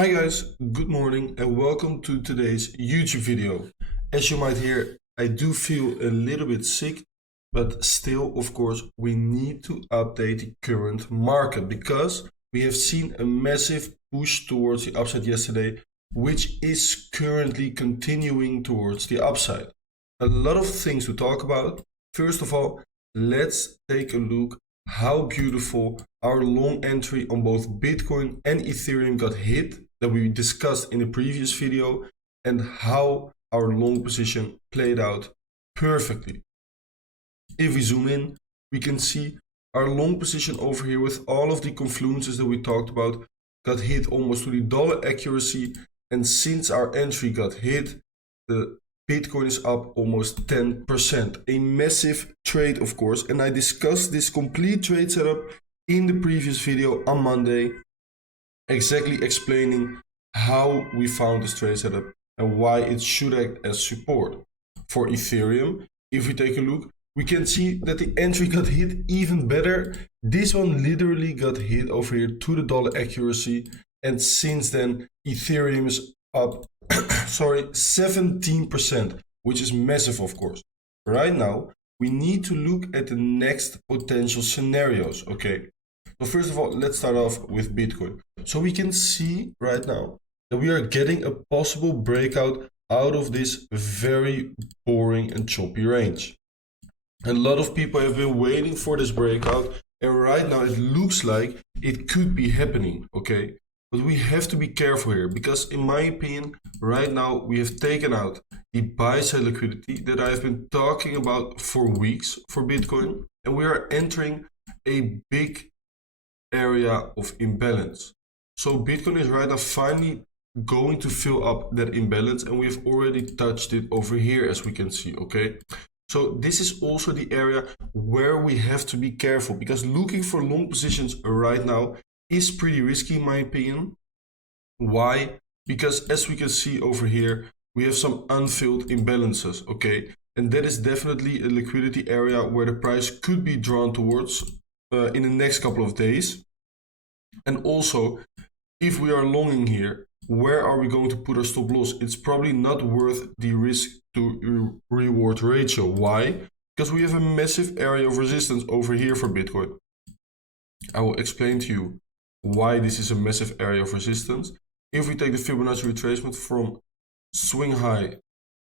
Hi guys, good morning and welcome to today's YouTube video. As you might hear, I do feel a little bit sick, but still, of course, we need to update the current market because we have seen a massive push towards the upside yesterday, which is currently continuing towards the upside. A lot of things to talk about. First of all, let's take a look how beautiful our long entry on both Bitcoin and Ethereum got hit that we discussed in the previous video, and how our long position played out perfectly. If we zoom in, we can see our long position over here with all of the confluences that we talked about got hit almost to the dollar accuracy, and since our entry got hit, the Bitcoin is up almost 10%. A massive trade, of course, and I discussed this complete trade setup in the previous video on Monday, exactly explaining how we found this trade setup and why it should act as support. For Ethereum, if we take a look, we can see that the entry got hit even better. This one literally got hit over here to the dollar accuracy, and since then Ethereum is up 17%, which is massive, of course. Right now we need to look at the next potential scenarios. Okay, so first of all, let's start off with Bitcoin. So we can see right now that we are getting a possible breakout out of this very boring and choppy range. A lot of people have been waiting for this breakout, and right now it looks like it could be happening, okay? But we have to be careful here because, in my opinion, right now we have taken out the buy side liquidity that I've been talking about for weeks for Bitcoin, and we are entering a big area of imbalance. So Bitcoin is right now finally going to fill up that imbalance, and we've already touched it over here, as we can see. Okay, so this is also the area where we have to be careful because looking for long positions right now is pretty risky, in my opinion. Why? Because as we can see over here, we have some unfilled imbalances. Okay, and that is definitely a liquidity area where the price could be drawn towards in the next couple of days. And also, if we are longing here, where are we going to put our stop loss? It's probably not worth the risk to reward ratio. Why? Because we have a massive area of resistance over here for Bitcoin. I will explain to you why this is a massive area of resistance. If we take the Fibonacci retracement from swing high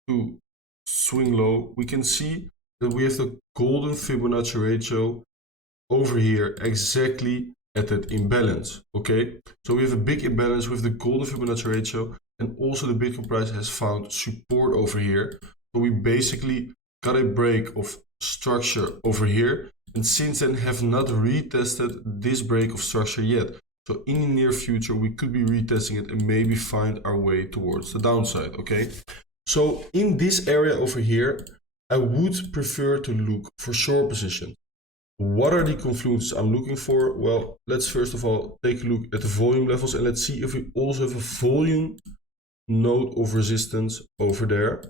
to swing low, we can see that we have the golden Fibonacci ratio over here exactly at that imbalance. Okay, so we have a big imbalance with the golden Fibonacci ratio, and also the Bitcoin price has found support over here. So we basically got a break of structure over here, and since then have not retested this break of structure yet. So in the near future we could be retesting it and maybe find our way towards the downside. Okay, so in this area over here I would prefer to look for short position. What are the confluences I'm looking for? Well, let's first of all take a look at the volume levels, and let's see if we also have a volume node of resistance over there.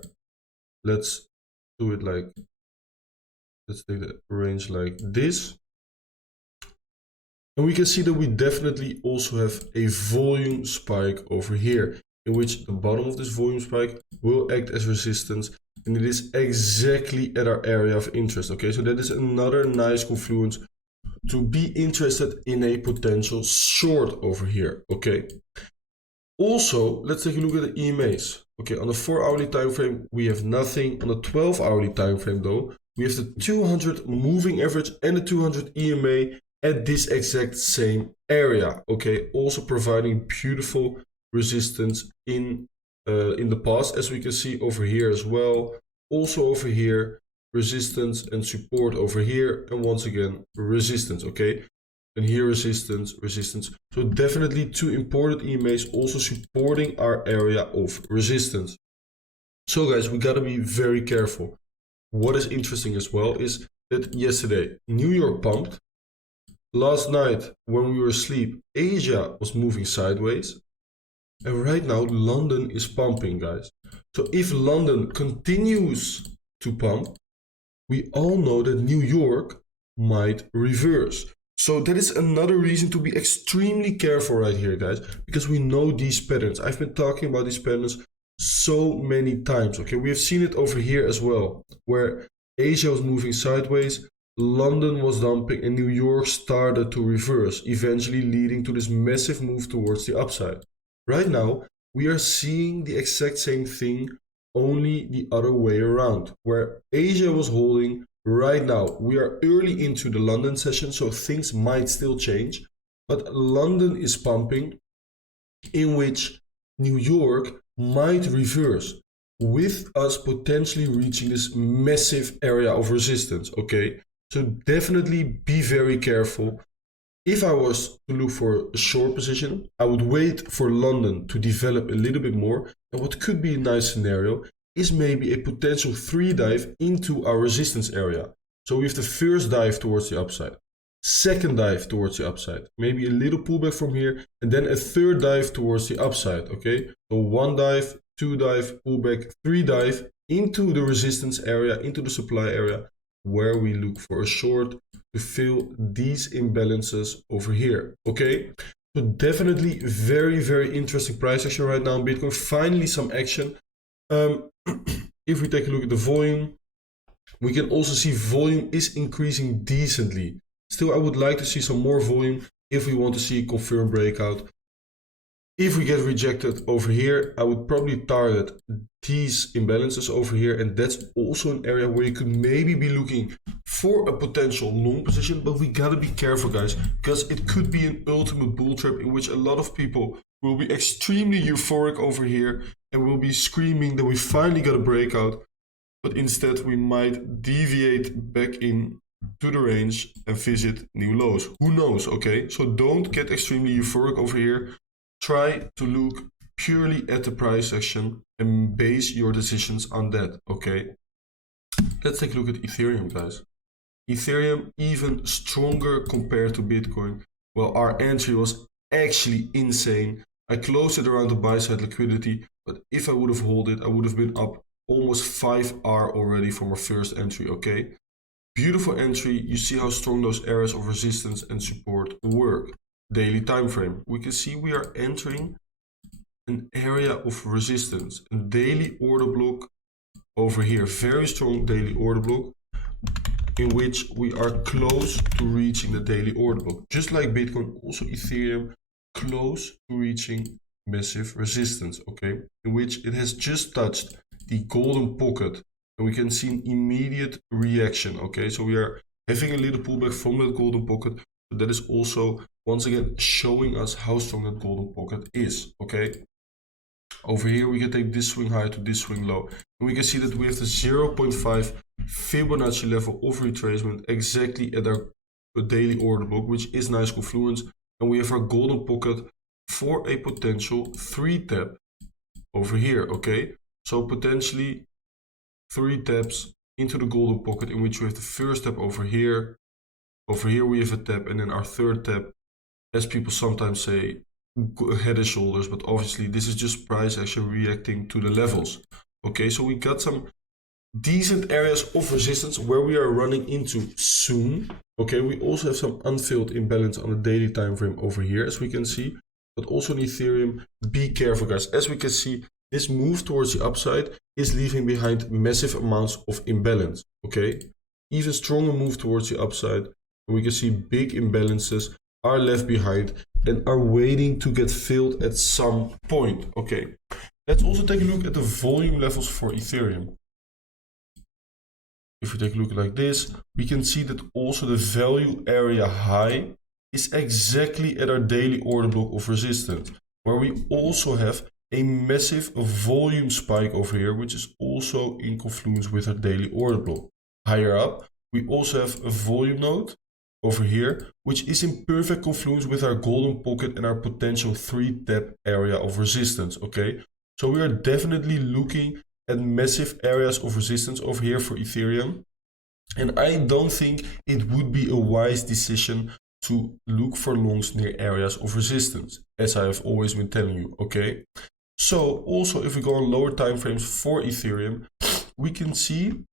Let's do it like, let's take the range like this. And we can see that we definitely also have a volume spike over here, in which the bottom of this volume spike will act as resistance, and it is exactly at our area of interest. Okay, so that is another nice confluence to be interested in a potential short over here. Okay, also let's take a look at the EMAs. Okay, on the 4-hourly time frame we have nothing. On the 12-hourly time frame though, we have the 200 moving average and the 200 EMA at this exact same area. Okay, also providing beautiful resistance in the past, as we can see over here as well. Also over here, resistance and support over here, and once again resistance. Okay, and here resistance, resistance. So definitely two important EMAs also supporting our area of resistance. So guys, we got to be very careful. What is interesting as well is that yesterday New York pumped. Last night when we were asleep, Asia was moving sideways. And right now London is pumping, guys. So if London continues to pump, we all know that New York might reverse. So that is another reason to be extremely careful right here, guys, because we know these patterns. I've been talking about these patterns so many times. Okay, we have seen it over here as well, where Asia was moving sideways, London was dumping, and New York started to reverse, eventually leading to this massive move towards the upside. Right now, we are seeing the exact same thing, only the other way around, where Asia was holding. Right now, we are early into the London session, so things might still change. But London is pumping, in which New York might reverse, with us potentially reaching this massive area of resistance. Okay, so definitely be very careful. If I was to look for a short position, I would wait for London to develop a little bit more. And what could be a nice scenario is maybe a potential 3 dive into our resistance area. So we have the first dive towards the upside, second dive towards the upside, maybe a little pullback from here, and then a third dive towards the upside. Okay, so 1 dive, 2 dive, pullback, 3 dive into the resistance area, into the supply area, where we look for a short to fill these imbalances over here. Okay, so definitely very interesting price action right now in Bitcoin. Finally some action. If we take a look at the volume, we can also see volume is increasing decently. Still, I would like to see some more volume if we want to see a confirmed breakout. If we get rejected over here, I would probably target these imbalances over here, and that's also an area where you could maybe be looking for a potential long position, but we gotta be careful, guys, because it could be an ultimate bull trap in which a lot of people will be extremely euphoric over here and will be screaming that we finally got a breakout, but instead we might deviate back in to the range and visit new lows. Who knows? Okay, so don't get extremely euphoric over here. Try to look purely at the price action and base your decisions on that. Okay, let's take a look at Ethereum, guys. Ethereum even stronger compared to Bitcoin. Well, our entry was actually insane. I closed it around the buy side liquidity, but if I would have held it, I would have been up almost 5R already from our first entry. Okay, beautiful entry. You see how strong those areas of resistance and support work. Daily time frame, we can see we are entering an area of resistance, a daily order block over here, very strong daily order block, in which we are close to reaching the daily order block. Just like Bitcoin, also Ethereum close to reaching massive resistance. Okay, in which it has just touched the golden pocket, and we can see an immediate reaction. Okay, so we are having a little pullback from that golden pocket. So that is also once again showing us how strong that golden pocket is. Okay, over here we can take this swing high to this swing low, and we can see that we have the 0.5 Fibonacci level of retracement exactly at our daily order block, which is nice confluence, and we have our golden pocket for a potential 3 tap over here. Okay, so potentially 3 taps into the golden pocket, in which we have the first tap over here. Over here we have a tap, and then our third tap, as people sometimes say, head and shoulders, but obviously this is just price action reacting to the levels. Okay, so we got some decent areas of resistance where we are running into soon. Okay, we also have some unfilled imbalance on the daily time frame over here, as we can see, but also in Ethereum, be careful, guys. As we can see, this move towards the upside is leaving behind massive amounts of imbalance. Okay, even stronger move towards the upside, and we can see big imbalances are left behind and are waiting to get filled at some point. Okay, let's also take a look at the volume levels for Ethereum. If we take a look like this, we can see that also the value area high is exactly at our daily order block of resistance, where we also have a massive volume spike over here, which is also in confluence with our daily order block. Higher up, we also have a volume node over here, which is in perfect confluence with our golden pocket and our potential 3 tap area of resistance. Okay, so we are definitely looking at massive areas of resistance over here for Ethereum, and I don't think it would be a wise decision to look for longs near areas of resistance, as I have always been telling you. Okay, so also if we go on lower time frames for Ethereum, we can see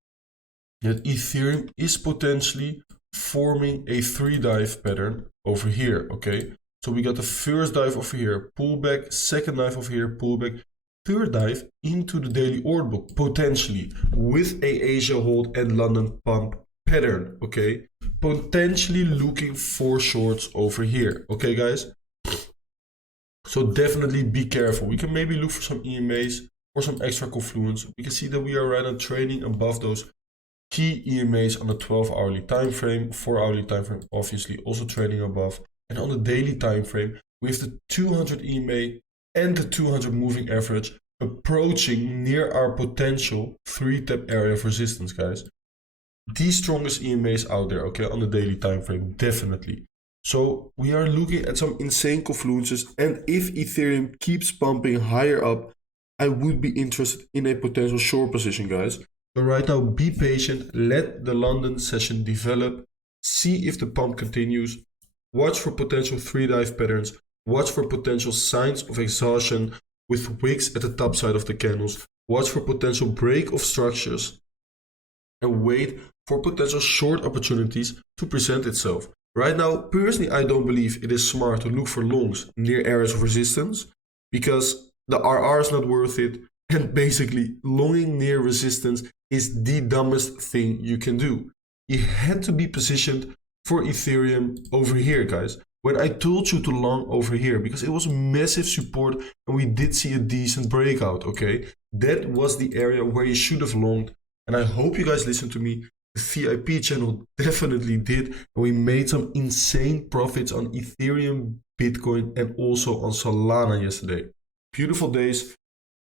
that Ethereum is potentially forming a 3-dive pattern over here, okay? So we got the first dive over here, pullback, second dive over here, pullback, third dive into the daily order book, potentially with a Asia hold and London pump pattern, okay? Potentially looking for shorts over here, okay guys? So definitely be careful. We can maybe look for some EMAs or some extra confluence. We can see that we are right now trading above those key EMAs on the 12-hourly time frame, 4-hourly time frame, obviously also trading above. And on the daily time frame, we have the 200 EMA and the 200 moving average approaching near our potential 3-tap area of resistance, guys. The strongest EMAs out there, okay, on the daily time frame, definitely. So we are looking at some insane confluences, and if Ethereum keeps pumping higher up, I would be interested in a potential short position, guys. So right now, be patient, let the London session develop, see if the pump continues, watch for potential 3-dive patterns, watch for potential signs of exhaustion with wicks at the top side of the candles, watch for potential break of structures, and wait for potential short opportunities to present itself. Right now, personally, I don't believe it is smart to look for longs near areas of resistance because the RR is not worth it. And basically, longing near resistance is the dumbest thing you can do. You had to be positioned for Ethereum over here, guys. When I told you to long over here, because it was massive support and we did see a decent breakout, okay? That was the area where you should have longed. And I hope you guys listened to me. The VIP channel definitely did. And we made some insane profits on Ethereum, Bitcoin, and also on Solana yesterday. Beautiful days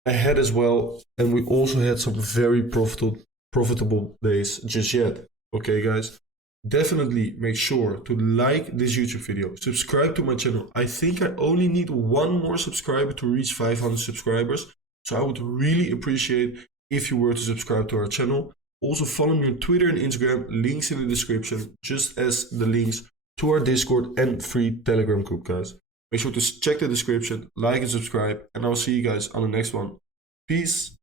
ahead as well. And we also had some very profitable days just yet. Okay, guys? Definitely make sure to like this YouTube video. Subscribe to my channel. I think I only need one more subscriber to reach 500 subscribers. So I would really appreciate if you were to subscribe to our channel. Also follow me on Twitter and Instagram, links in the description, just as the links to our Discord and free Telegram group, guys. Make sure to check the description, like and subscribe, and I'll see you guys on the next one. Peace.